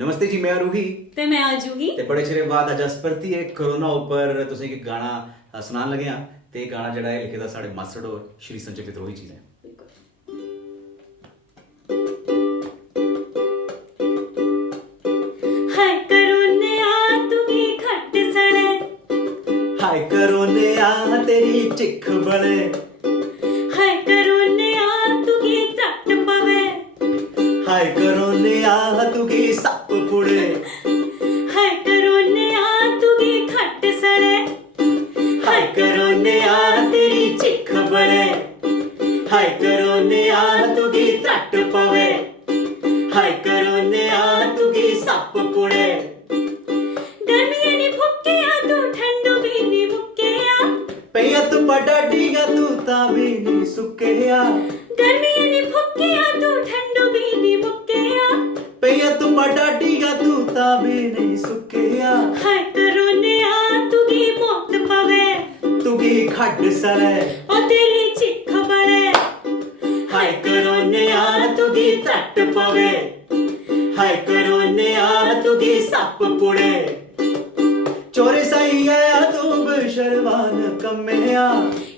नमस्ते जी, मैं रूही ਤੇ ਮੈਂ ਆਜੂਗੀ ਤੇ ਬੜੇ ਚਿਰ ਬਾਅਦ ਅੱਜ ਅਸਪਰਤੀ ਹੈ ਕਰੋਨਾ ਉੱਪਰ ਤੁਸੀਂ ਇੱਕ ਗਾਣਾ ਸੁਣਾਉਣ ਲੱਗੇ ਆ ਤੇ ਇਹ ਗਾਣਾ ਜਿਹੜਾ ਹੈ ਲਿਖੇ ਦਾ ਸਾਡੇ ਮਾਸਟਰ ਔਰ ਸ਼੍ਰੀ ਸੰਜੇ ਵਿਦਰੋਹੀ ਜੀ ਨੇ। ਹਾਏ ਕਰੋਨਿਆ ਤੂੰ ਵੀ ਘੱਟ ਸੜੇ ਹਾਏ ਕਰੋਨਿਆ ਤੇਰੀ ਚਿੱਖ ਬਲੇ ਹਾਏ ਕਰੋਨਿਆ ਤੂੰ ਕੀ ਟੱਟ ਪਵੇ ਹਾਏ ਕਰੋਨਿਆ ਤੂੰ ਕੀ ਸੱਪ ਪੁੜੇ ਹਾਏ ਕਰੋਨਿਆ ਤੂੰ ਕੀ ਘੱਟ ਸੜੇ ਹਾਏ ਕਰੋਨਿਆ ਤੇਰੀ ਚਿੱਖ ਬਲੇ ਹਾਏ ਕਰੋਨਿਆ ਤੂੰ ਕੀ ਟੱਟ ਪਵੇ ਹਾਏ ਕਰੋਨਿਆ ਤੂੰ ਕੀ ਸੱਪ ਪੁੜੇ ਗਰਮੀਆਂ ਨੀ ਫੁੱਕਿਆ ਤੂੰ ਠੰਡੂ ਵੀ ਨੀ ਮੁੱਕਿਆ ਪਈਆ ਤੂੰ ਪੜਾ ਡੀਗਾ ਤੂੰ ਤਾਂ ਵੀ ਨਹੀਂ ਸੁੱਕਿਆ ਗਰਮੀਆਂ ਨੀ ਫੁੱਕਿਆ ਤੂੰ ਠੰਡੂ ਵੀ ਨੀ ਮੁੱਕਿਆ ਪਈਆ ਤੂੰ ਪੜਾ ਡੀਗਾ ਤੂੰ ਤਾਂ ਵੀ ਨਹੀਂ ਸੁੱਕਿਆ ਹਾਏ ਕਰੋਨਿਆ ਤੂੰ ਕੀ ਮੌਤ ਪਵੇ ਤੂੰ ਕੀ ਖੱਡ ਸਲੇ ਉਹ ਤੇਰੀ ਚਿੱਖ ਬਲੇ ਹਾਏ ਕਰੋਨਿਆ ਤੂੰ ਕੀ ਟੱਟ ਪਵੇ ਹਾਏ ਕਰੋਨਿਆ ਤੂੰ ਕੀ ਸੱਪ ਪੁੜੇ ਚੋਰੇ ਸਹੀ ਆਇਆ ਤੂੰ ਬਸ਼ਰਵਾਨ ਕੰਮਿਆ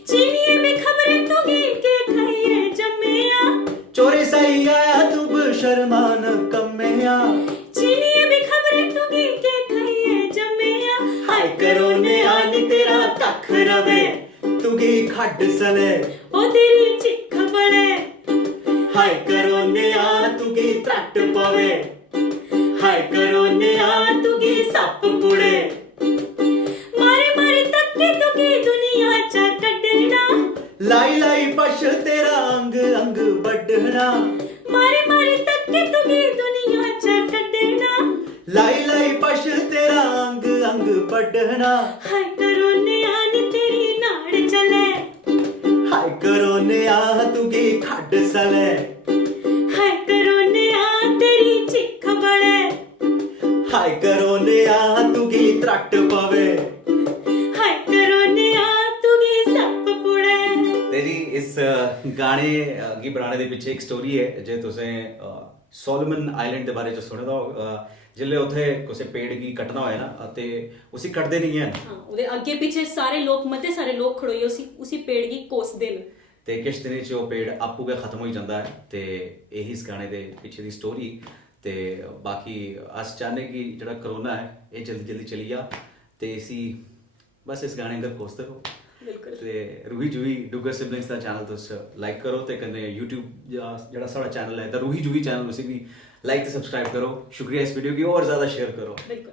ਚੀਨੀਏ में खबरें तो के खाइए जम्मिया ਚੋਰੇ ਸਹੀ ਆਇਆ ਤੂੰ ਬਸ਼ਰਮਾਨ ਕੰਮਿਆ चीनिए में खबरें तो के खाइए जम्मिया ਹਾਏ ਕਰੋਨਿਆ ਨੀ ਤੇਰਾ ਕੱਖ ਰਵੇ ਤੂੰ ਕੀ ਖੱਡ ਸਲੇ ओ तेरी चिख बड़े ਹਾਏ ਕਰੋਨਿਆ ਤੂੰ ਕੀ ਟੱਟ ਪਵੇ ਹਾਏ ਕਰੋਨਿਆ ਤੂੰ ਕੀ ਸੱਪ ਪੁੜੇ मारे मारे तक के तो की दुनिया चा कड्डना ਲਾਈ ਲਾਈ ਪਛ ਤੇਰਾ ਅੰਗ ਅੰਗ ਵੱਢਣਾ मारे मारे तक के तो की दुनिया चा कड्डना ਲਾਈ ਲਾਈ ਪਛ ਤੇਰਾ ਅੰਗ ਅੰਗ ਵੱਢਣਾ हाय करोनिया नी तेरी नाड़ चले ਹਾਏ ਕਰੋਨਿਆ ਤੂੰ ਕੀ ਖੱਡ ਸਲੇ हाय करोनिया तेरी चिख बड़े ਹਾਏ ਕਰੋਨਿਆ ਤੂੰ ਕੀ ਤਰਟ ਪਵੇ हाय करोनिया तू की सप पुड़े ਤੇ ਜੀ ਇਸ ਗਾਣੇ ਗੀ ਬਣਾਉਣੇ ਦੇ ਪਿੱਛੇ ਇੱਕ ਸਟੋਰੀ ਹੈ। ਜੇ ਤੁਸੀਂ ਸੋਲੋਮਨ ਆਈਲੈਂਡ ਦੇ ਬਾਰੇ ਚ ਸੁਣਿਆ ਤਾਂ ਜਿੱਲੇ ਉੱਥੇ ਕਿਸੇ ਪੇੜ ਕੀ ਕੱਟਣਾ ਹੋਇਆ ਨਾ ਤੇ ਉਸੇ ਕੱਟਦੇ ਨਹੀਂ ਹਨ। हाँ ਉਹਦੇ ਅੱਗੇ ਪਿੱਛੇ ਸਾਰੇ ਲੋਕ ਮਤੇ ਸਾਰੇ ਲੋਕ ਖੜੋਏ ਉਸੇ ਪੇੜ ਦੀ ਕੋਸਦੇ ਨੇ ਤੇ ਕਿਸ ਦਿਨ ਚ ਉਹ ਪੇੜ ਆਪੂ ਕੇ ਖਤਮ ਹੋਈ ਜਾਂਦਾ ਹੈ ਤੇ ਇਹੀ ਇਸ ਗਾਣੇ ਦੇ ਪਿੱਛੇ ਦੀ ਸਟੋਰੀ। ਤੇ ਬਾਕੀ ਅਸ ਚਾਹਨੇ ਕਿ ਜਿਹੜਾ ਕਰੋਨਾ ਹੈ ਇਹ ਜਲਦੀ ਜਲਦੀ ਚਲੀ ਜਾ ਤੇ ਅਸੀਂ ਬਸ ਇਸ ਗਾਣੇ ਅੰਦਰ ਕੋਸਦੇ ਹੋ। ਬਿਲਕੁਲ ਤੇ ਰੂਹੀ ਜੂਹੀ ਡੂਗਰ ਸਿਬਲਿੰਗਸ ਦਾ ਚੈਨਲ ਤੁਸੀਂ ਲਾਈਕ ਕਰੋ ਤੇ ਕਹਿੰਦੇ YouTube ਜਿਹੜਾ ਸਾਡਾ ਚੈਨਲ ਹੈ ਤਾਂ ਰੂਹੀ ਜੂਹੀ ਚੈਨਲ ਤੁਸੀਂ ਵੀ ਲਾਈਕ ਤੇ ਸਬਸਕ੍ਰਾਈਬ ਕਰੋ। ਸ਼ੁਕਰੀਆ ਇਸ ਵੀਡੀਓ ਕੀ और ज़्यादा शेयर करो। ਬਿਲਕੁਲ